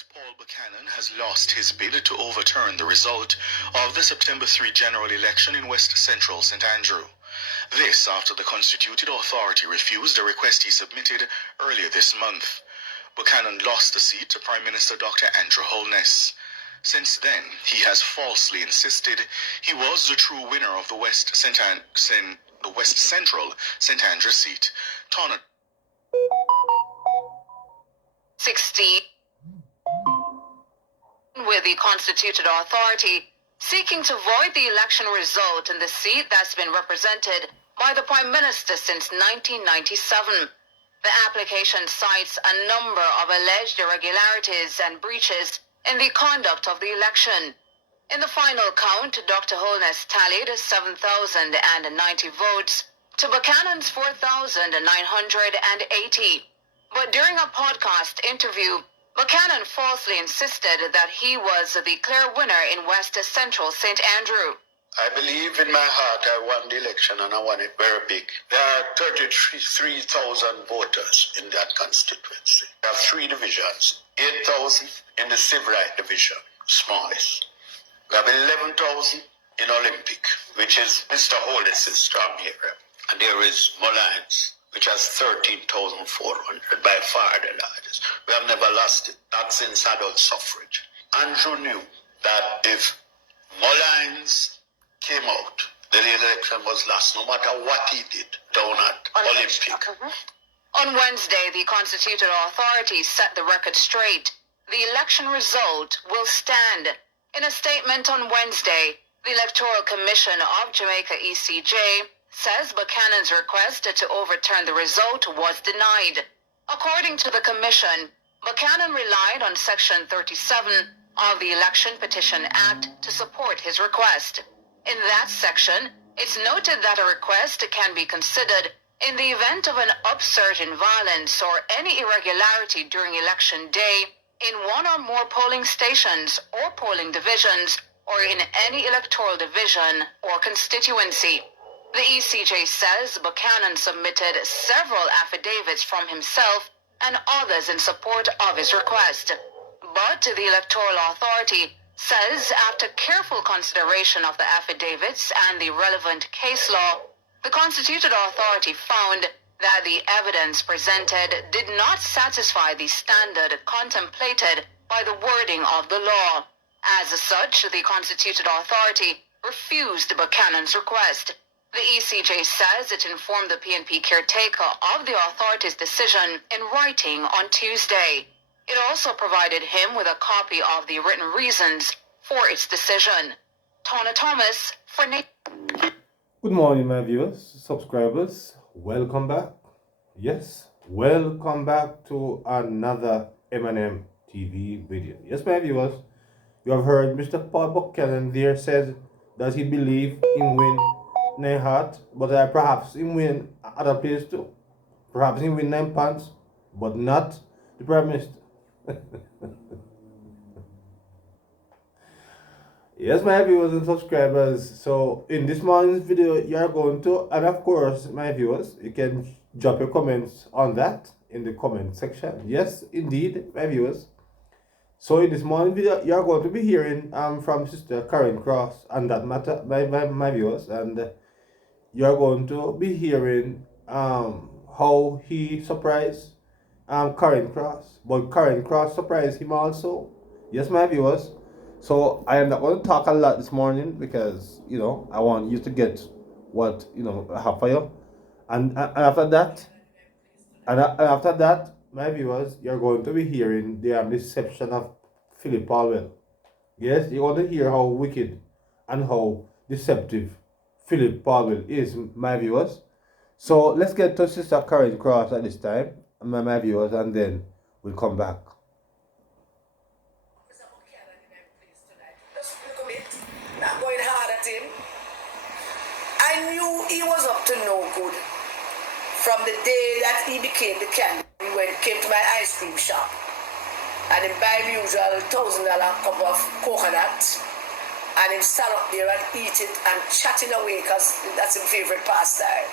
Justice Paul Buchanan has lost his bid to overturn the result of the September 3 general election in West Central St. Andrew. This after the constituted authority refused a request he submitted earlier this month. Buchanan lost the seat to Prime Minister Dr. Andrew Holness. Since then, he has falsely insisted he was the true winner of the West Central St. Andrew seat. Tana 60 with the constituted authority seeking to void the election result in the seat that's been represented by the Prime Minister since 1997. The application cites a number of alleged irregularities and breaches in the conduct of the election. In the final count, Dr. Holness tallied 7,090 votes to Buchanan's 4,980. But during a podcast interview, Buchanan falsely insisted that he was the clear winner in West Central St. Andrew. I believe in my heart I won the election and I won it very big. There are 33,000 voters in that constituency. There are 3 divisions, 8,000 in the civil rights division, smallest. We have 11,000 in Olympic, which is Mr. Holness's strong area. And there is Mullines, which has 13,400, by far the largest. We have never lost it, not since adult suffrage. Andrew knew that if Mullines came out, the election was lost, no matter what he did down at Olympic. On Wednesday, the constituted authority set the record straight. The election result will stand. In a statement on Wednesday, the Electoral Commission of Jamaica ECJ says Buchanan's request to overturn the result was denied. According to the commission, Buchanan relied on Section 37 of the Election Petition Act to support his request. In that section, it's noted that a request can be considered in the event of an upsurge in violence or any irregularity during election day in one or more polling stations or polling divisions or in any electoral division or constituency. The ECJ says Buchanan submitted several affidavits from himself and others in support of his request. But the Electoral Authority says after careful consideration of the affidavits and the relevant case law, the constituted authority found that the evidence presented did not satisfy the standard contemplated by the wording of the law. As such, the constituted authority refused Buchanan's request. The ECJ says it informed the PNP caretaker of the authority's decision in writing on Tuesday. It also provided him with a copy of the written reasons for its decision. Tona Thomas for Good morning, my viewers, subscribers. Welcome back. Yes, welcome back to another M&M TV video. Yes, my viewers, you have heard Mr. Paul Buchanan there said that he believed in win in heart, but perhaps in win other place too. Perhaps in win 9 pounds, but not the Prime Minister. Yes, my viewers and subscribers, so in this morning's video you are going to, and of course my viewers, you can drop your comments on that in the comment section. Yes, indeed, my viewers. So in this morning video you are going to be hearing from Sister Karen Cross on that matter, my viewers, and you are going to be hearing how he surprised Karen Cross, but Karen Cross surprised him also. Yes, my viewers. So I am not going to talk a lot this morning because, you know, I want you to get what, you know, I have for you. And after that, my viewers, you're going to be hearing the deception of Phillip Paul. Yes, you're going to hear how wicked and how deceptive Phillip Paul is, my viewers. So let's get to Sister Karen Cross at this time, my viewers, and then we'll come back. I knew he was up to no good from the day that he became the candidate when he came to my ice cream shop. And he buy me usual $1,000 cup of coconut and him stand up there and eat it and chatting away because that's his favorite pastime.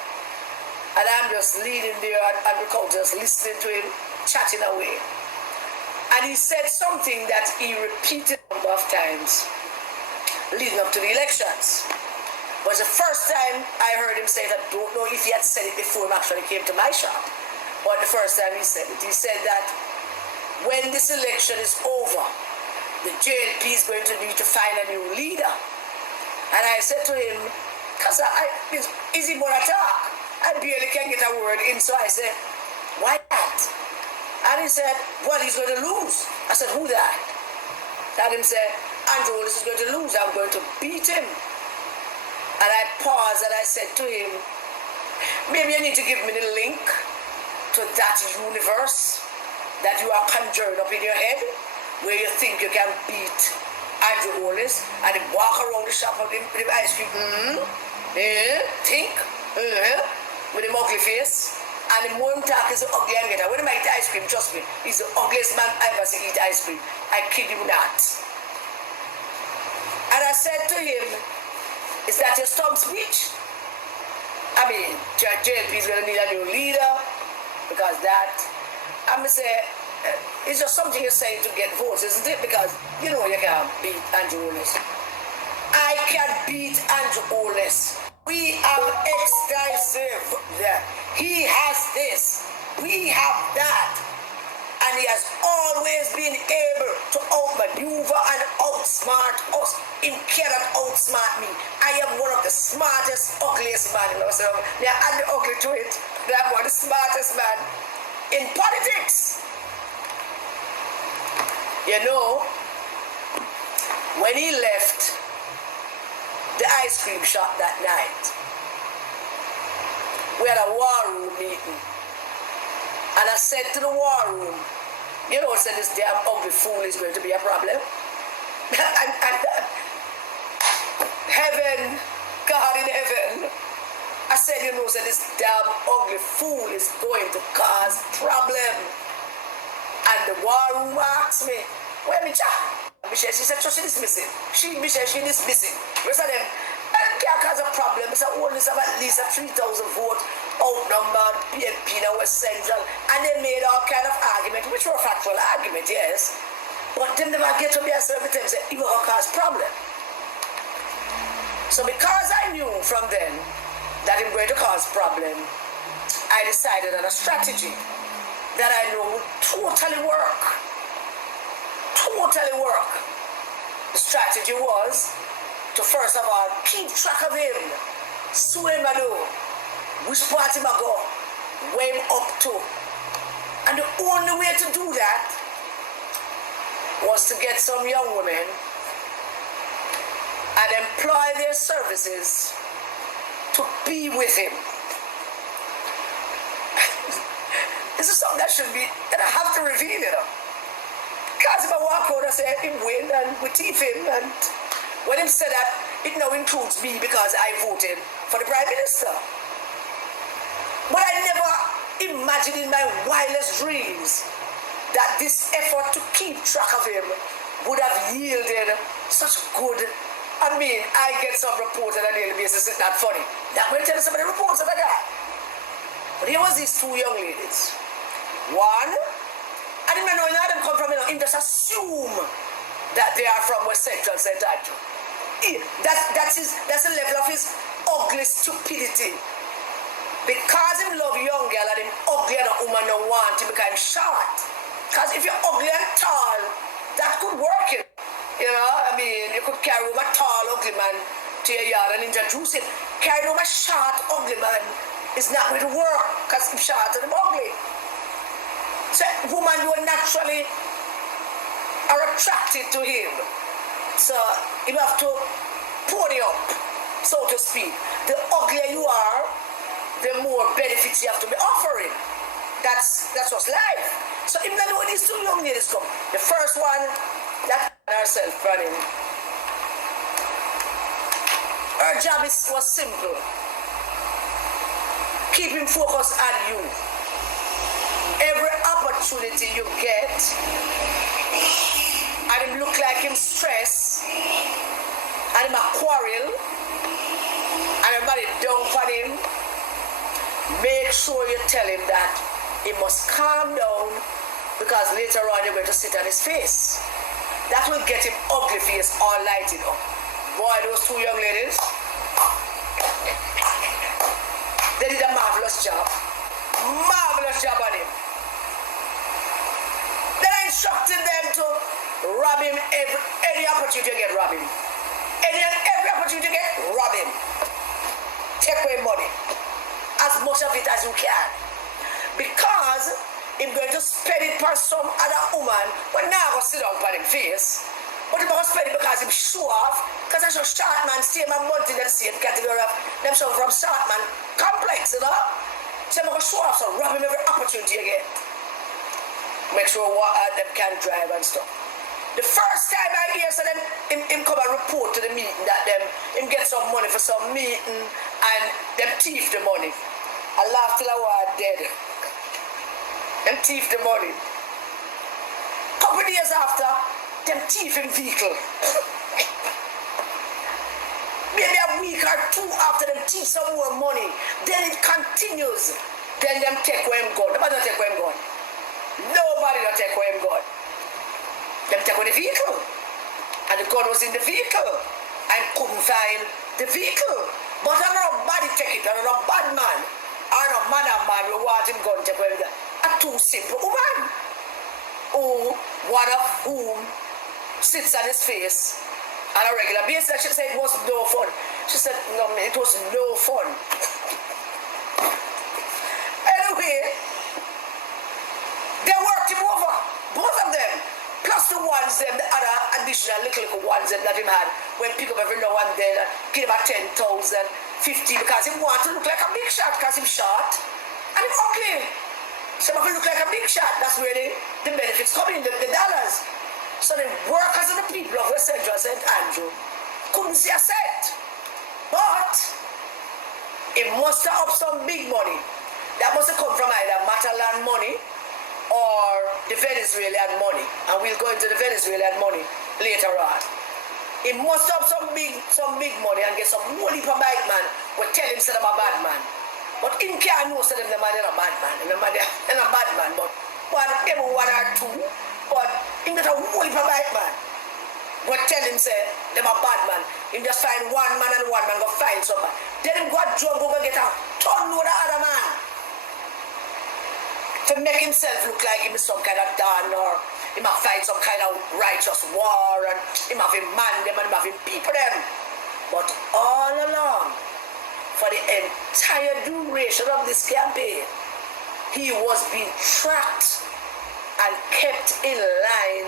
And I'm just leaning there and the crowd just listening to him chatting away. And he said something that he repeated a number of times leading up to the elections. It was the first time I heard him say that. I don't know if he had said it before he actually came to my shop. But the first time he said it, he said that when this election is over, the JLP is going to need to find a new leader. And I said to him, because is he going to talk? I barely can get a word in, so I said, why not? And he said, well, he's going to lose. I said, who that? And him said, Andrew Holness is going to lose. I'm going to beat him. And I paused and I said to him, maybe you need to give me the link to that universe that you are conjuring up in your head, where you think you can beat Andrew Holness, and he walk around the shop with the ice cream, think, with the ugly face. And the more him talk is the ugly and get. When he make the ice cream, trust me, he's the ugliest man I ever seen eat ice cream. I kid you not. And I said to him, is that your stump speech? I mean, JLP is going to need a new leader, because that, I'm going to say, it's just something you're saying to get votes, isn't it? Because you know you can't beat Andrew Holness. I can beat Andrew Holness. We are extensive there. He has this. We have that. And he has always been able to outmaneuver and outsmart us. He cannot outsmart me. I am one of the smartest, ugliest man in us. They add the ugly to it. I'm one of the smartest man in politics. You know, when he left the ice cream shop that night, we had a war room meeting. And I said to the war room, you know, said this damn ugly fool is going to be a problem. and heaven, God in heaven, I said, you know, said this damn ugly fool is going to cause problem. And the war room asked me, where me chat? She said, she dismissing. She dismissing. Rest of them, can't cause a problem. It's only have at least a 3,000 vote outnumbered PNP in West Central. And they made all kind of argument, which were factual argument, yes. But them never get to be a certain time say, it will cause problem. So because I knew from then that it was going to cause problem, I decided on a strategy that I know would totally work. Totally work. The strategy was to first of all keep track of him, swim I know, which part him I go, where him up to. And the only way to do that was to get some young women and employ their services to be with him. This is something that I have to reveal, you know. Because if I walk out and say him win and we teeth him, and when him said that, it now includes me because I voted for the Prime Minister. But I never imagined in my wildest dreams that this effort to keep track of him would have yielded such good. I mean, I get some reports on a daily basis, it's not funny. Now I'm going to tell you some of the reports that I got. But here was these two young ladies. One, I didn't know where them come from, you know, him just assume that they are from West Central St. Andrew. That's the level of his ugly stupidity. Because him love young girl and him ugly and a woman don't want him because him short. Because if you're ugly and tall, that could work, you know. I mean, you could carry home a tall, ugly man to your yard and introduce him. Carry home a short, ugly man is not going to work because him short and him ugly. So women who naturally are attracted to him. So you have to pony up, so to speak. The uglier you are, the more benefits you have to be offering. That's what's life. So even though these two young ladies come, the first one, that herself running. Her job was simple. Keep him focused on you. Every opportunity you get, and him look like him stressed, and him a quarrel, and everybody dump on him, make sure you tell him that he must calm down because later on you're going to sit on his face. That will get him ugly face all lighted up. Boy, those two young ladies, they did a marvelous job. Marvelous job on him. Then I instructed them to rob him any opportunity to get rob him. Every opportunity to get rob him. Take away money. As much of it as you can. Because I'm going to spend it for some other woman, but now I'm going to sit down on him face. But I'm going to spend it because him show off. Because I show short man, same amount in the same category of them show from short man complex, you know? So I'm going to show off, so rob him every opportunity you get. Make sure them can drive and stuff. The first time I hear so them him come and report to the meeting that him get some money for some meeting and them thief the money. I laughed till I was dead. Them thief the money. Couple days after, them thief in vehicle. Maybe a week or two after them thief some more money. Then it continues. Then them take away him gun. Nobody don't take away him gun. Nobody don't take away him gun. Them take away the vehicle. And the gun was in the vehicle. And couldn't find the vehicle. But I'm not a body take it. I'm not a bad man. I'm not a man or man who want him gun take away that. A too simple woman. Who, one of whom sits on his face on a regular basis. She said it was no fun. She said, no, it was no fun. Anyway, they worked him over. Both of them. Plus the ones, the other additional little ones that him had when pick up every now and then, give him a 10,000, 50, because he want to look like a big shot because he's short and he's ugly. So if he look like a big shot, that's where the benefits come in, the dollars. So the workers and the people of West Central St. Andrew couldn't see a cent. But it must have up some big money. That must have come from either Matalan money or the Venezuelan money, and we'll go into the Venezuelan money later on. He must have some big money and get some money for bike man. We tell him say I'm a bad man, but him can't know say them the man is a bad man, and the man is a bad man. But every one or two, but him get a money for bike man. We tell him say them a bad man. Him just find one man and one man go find somebody. Then him go drunk go get a ton of the other man. To make himself look like him is some kind of Don, or he might fight some kind of righteous war, and he might have man them and he might have people them. But all along, for the entire duration of this campaign, he was being tracked and kept in line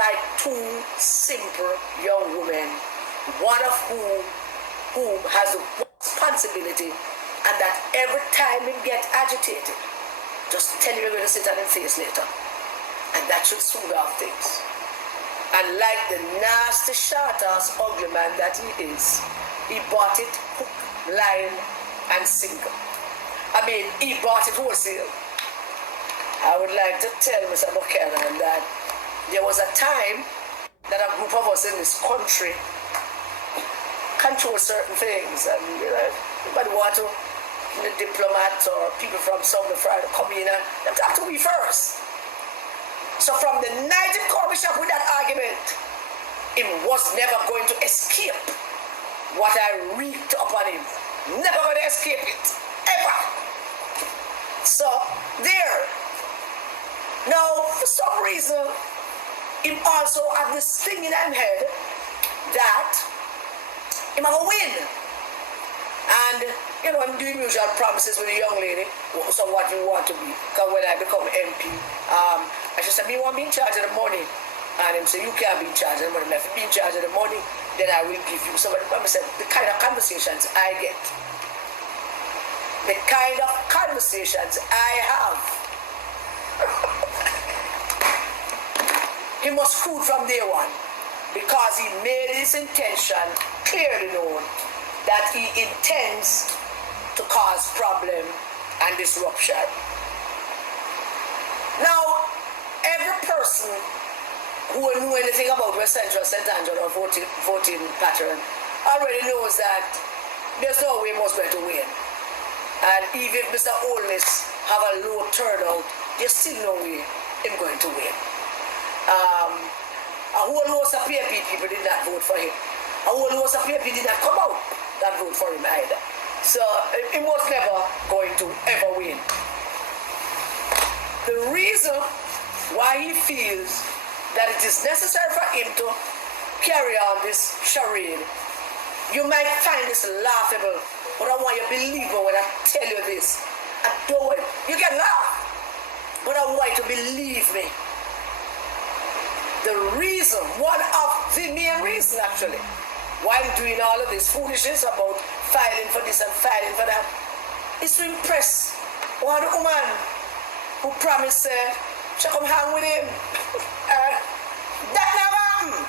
by two simple young women, one of whom has the responsibility, and that every time he get agitated, just tell him you're going to sit on his face later. And that should soothe off things. And like the nasty, short-ass, ugly man that he is, he bought it hook, line, and single. I mean, he bought it wholesale. I would like to tell Mr. Buchanan that there was a time that a group of us in this country control certain things. And nobody want to the diplomats or people from somewhere to come in and them talk to me first. So from the night in Corby Shop with that argument, he was never going to escape what I wreaked upon him. Never going to escape it. Ever. So, there. Now, for some reason, he also had this thing in his head that he might win. And, I'm doing usual promises with a young lady, so what you want to be. Because when I become MP, I just said, me want to be in charge of the money. And him say, you can't be in charge of the money. If you be in charge of the money, then I will give you. So I said, the kind of conversations I get, the kind of conversations I have, he must food from day one. Because he made his intention clearly known that he intends to cause problem and disruption. Now, every person who knew anything about West Central St. Andrew or voting pattern already knows that there's no way most going to win. And even if Mr. Olness have a low turnout, there's still no way him going to win. A whole host of PNP people did not vote for him. A whole host of PNP did not come out and vote for him either. So he was never going to ever win. The reason why he feels that it is necessary for him to carry on this charade, you might find this laughable, but I want you to believe me when I tell you this. I do it. You can laugh, but I want you to believe me. The reason, one of the main reasons actually, why I'm doing all of this foolishness about filing for this and filing for that, is to impress one woman who promised she come hang with him. That never happened,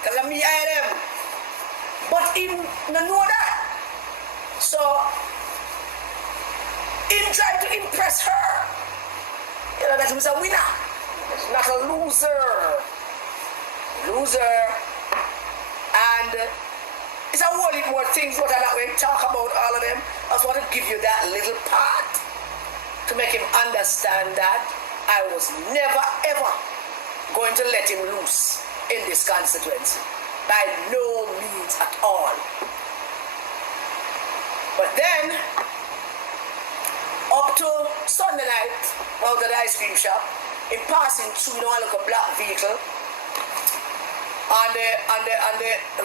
because I'm me I them. But him no know that. So, him trying to impress her. You know, that he was a winner, not a loser. Loser. And it's a whole lot more things, but I'm not going to talk about all of them. I just want to give you that little part to make him understand that I was never ever going to let him loose in this constituency. By no means at all. But then, up to Sunday night, out at the ice cream shop, in passing through, I look a black vehicle, and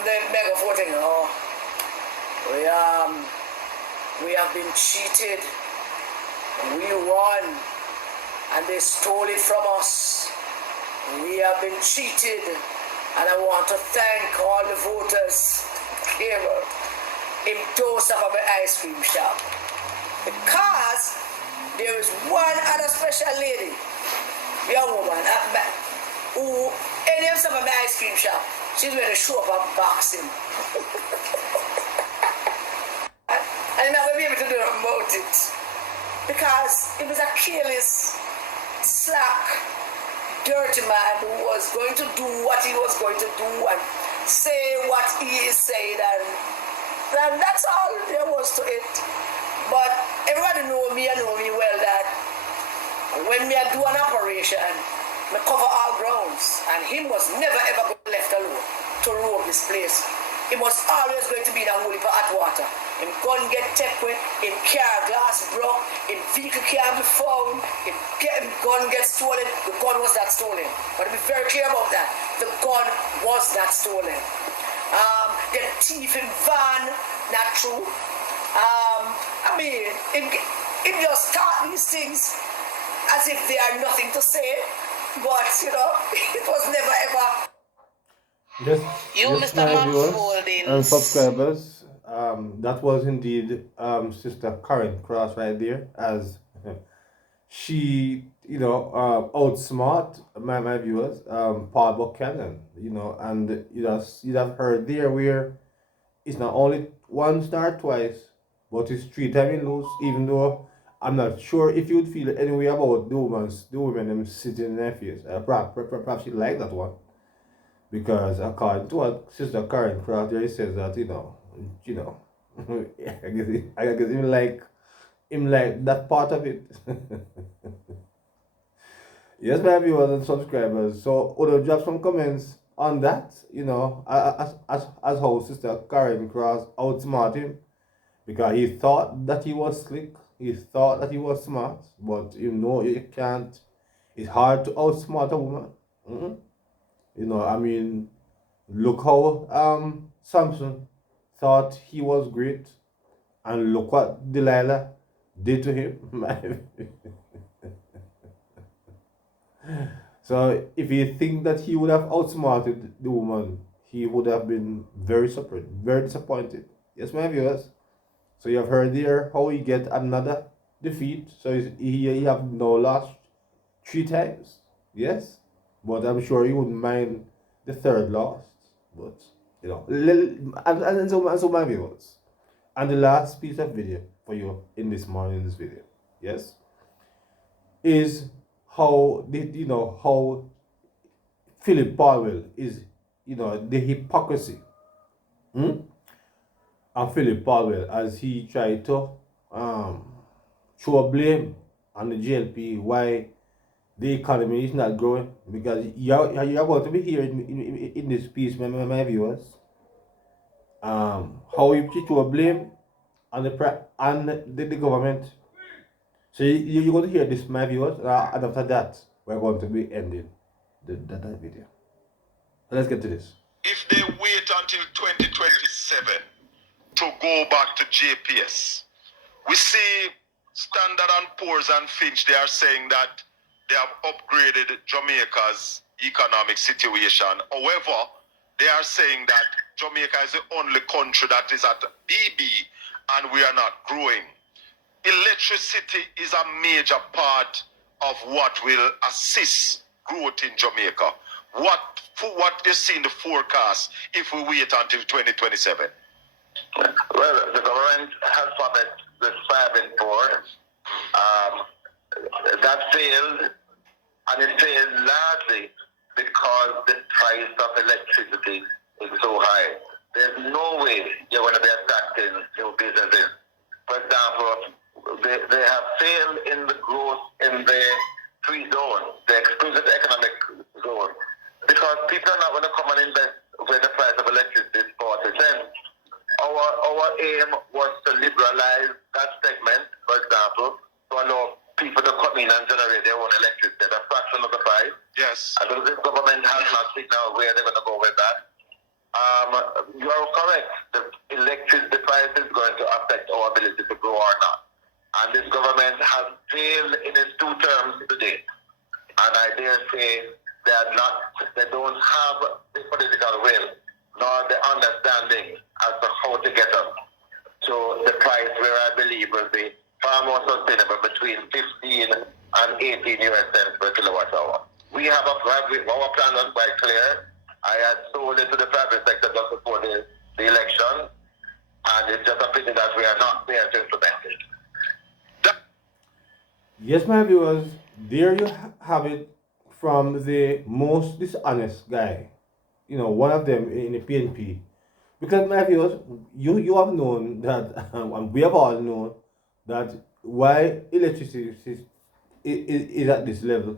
the megaphone thing, oh, we have been cheated, we won, and they stole it from us. We have been cheated, and I want to thank all the voters here in those of my ice cream shop, because there is one other special lady, young woman, who any of some of my ice cream shop, she's going to show up and boxing. And I'm not going to be able to do nothing about it, because it was a careless, slack, dirty man who was going to do what he was going to do and say what he is saying, and that's all there was to it. But everybody know me well that when me I do an operation, I cover all grounds, and him was never ever left alone to roam this place. He was always going to be in a holy for hot water. Him gun get taken with, him car glass broke, him vehicle can't be found, him gun gets stolen. The gun was not stolen. But to be very clear about that, the gun was not stolen. The thief in van, not true. I mean, it just taught these things as if they are nothing to say, but you know, it was never ever. Yes, my viewers and subscribers, that was indeed Sister Karen Cross right there, as she, you know, outsmart my viewers, Paul Buchanan, you know, and you'd have heard there where it's not only once nor twice, but it's 3 times loose, even though I'm not sure if you'd feel any way about the women them sitting in their face. Perhaps you like that one. Because according to what Sister Karen Cross there, says that, you know, I guess him like that part of it. Yes, my viewers and subscribers. So, would you drop some comments on that? You know, as how Sister Karen Cross outsmart him, because he thought that he was slick, he thought that he was smart, but you know you can't. It's hard to outsmart a woman. Mm-hmm. You know, I mean, look how Samson thought he was great, and look what Delilah did to him. So if you think that he would have outsmarted the woman, he would have been very surprised, very disappointed. Yes, my viewers. So you have heard there how he get another defeat. So he have now lost 3 times. Yes. But I'm sure he wouldn't mind the third loss. But, you know, and so my viewers. And the last piece of video for you in this morning's video, yes, is how Phillip Paul is, you know, the hypocrisy of Phillip Paul as he tried to throw blame on the JLP why the economy is not growing, because you're going to be hearing in this piece, my viewers, how you put your blame on the government. So you're going to hear this, my viewers, and after that, we're going to be ending that video. Let's get to this. If they wait until 2027 to go back to JPS, we see Standard and Poor's and Finch, they are saying that they have upgraded Jamaica's economic situation. However, they are saying that Jamaica is the only country that is at BB and we are not growing. Electricity is a major part of what will assist growth in Jamaica. What you see in the forecast if we wait until 2027? Well, the government has promised the 5 and 4. That failed, and it failed largely because the price of electricity is so high. There's no way you're going to be attracting new businesses. For example, they have failed in the growth in the free zone, the exclusive economic zone, because people are not going to come and invest where the price of electricity is 40 cents. Our aim was to liberalize that segment, for example, to allow people to come in and generate their own electricity at a fraction of the price. Yes. I think this government has not signaled where they're going to go with that. You are correct. The electricity price is going to affect our ability to grow or not. And this government has failed in its 2 terms to date. And I dare say they don't have the political will nor the understanding as to how to get up to the price where I believe will be far more sustainable, between 15 and 18 US cents per kilowatt hour. We have our plan was quite clear. I had sold it to the private sector just before the election, and it's just a pity that we are not there to implement it. Yes, my viewers, there you have it from the most dishonest guy, one of them in the PNP. Because, my viewers, you have known that, and we have all known that why electricity is at this level.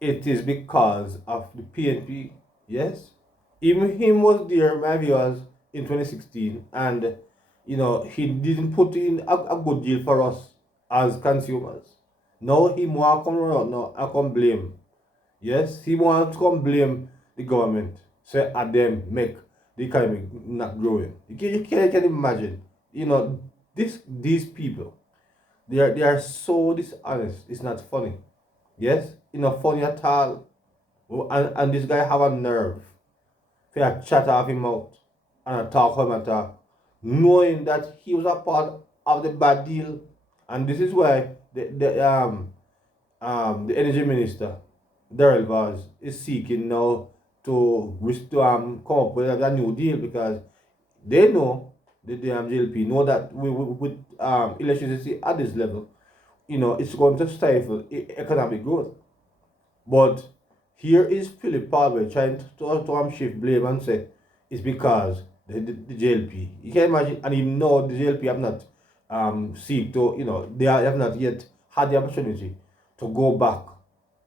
It is because of the PNP. Yes, even him was there, my viewers, in 2016, and he didn't put in a good deal for us as consumers. Now he want to come around now and come blame. Yes, he wants to come blame the government. Say at them make the economy not growing. You can imagine. These people, they are so dishonest. It's not funny. Yes, not funny at all. And this guy have a nerve. If I chat off him out and I talk him and talk, knowing that he was a part of the bad deal. And this is why the energy minister, Daryl Vaz, is seeking now to come up with a new deal, because they know, the JLP know that with electricity at this level, it's going to stifle economic growth. But here is Phillip Paul trying to shift blame and say it's because the JLP. You can imagine, and even though the JLP have not seek to, they have not yet had the opportunity to go back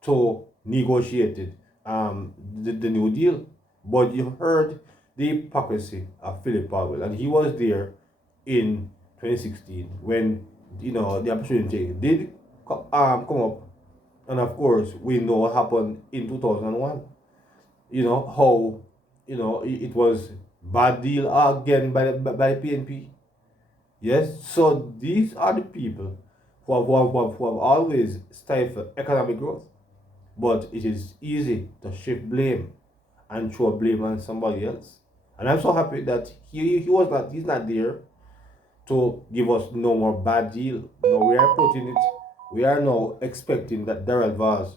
to negotiated the new deal. But you heard the hypocrisy of Phillip Paul, and he was there in 2016 when the opportunity did come up. And of course, we know what happened in 2001. How it was bad deal again by PNP. Yes, so these are the people who have always stifled economic growth. But it is easy to shift blame and throw blame on somebody else. And I'm so happy that he's not there to give us no more bad deal. No, we are now expecting that Daryl Vaz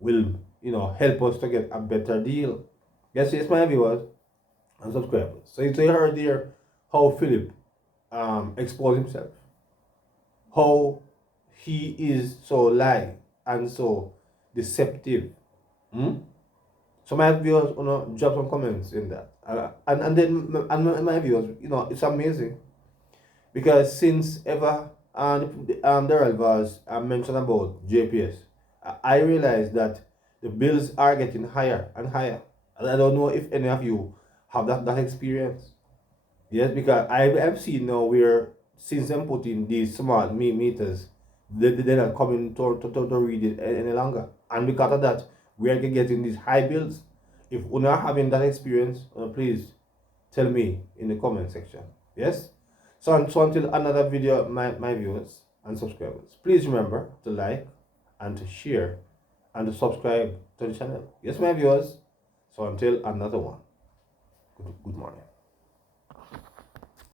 will, help us to get a better deal. Yes, my viewers and subscribers. So you heard there how Phillip exposed himself. How he is so lying and so deceptive. So my viewers, drop some comments in that. And then my viewers, it's amazing. Because since ever Daryl Vaz mentioned about JPS I realize that the bills are getting higher and higher. And I don't know if any of you have that experience. Yes, because I've seen now where since I'm putting these smart meters, they're not coming to read it any longer. And because of that, we are getting these high bills. If you're not having that experience, please tell me in the comment section. Yes? So until another video, my viewers and subscribers, please remember to like and to share and to subscribe to the channel. Yes, my viewers. So until another one, good morning.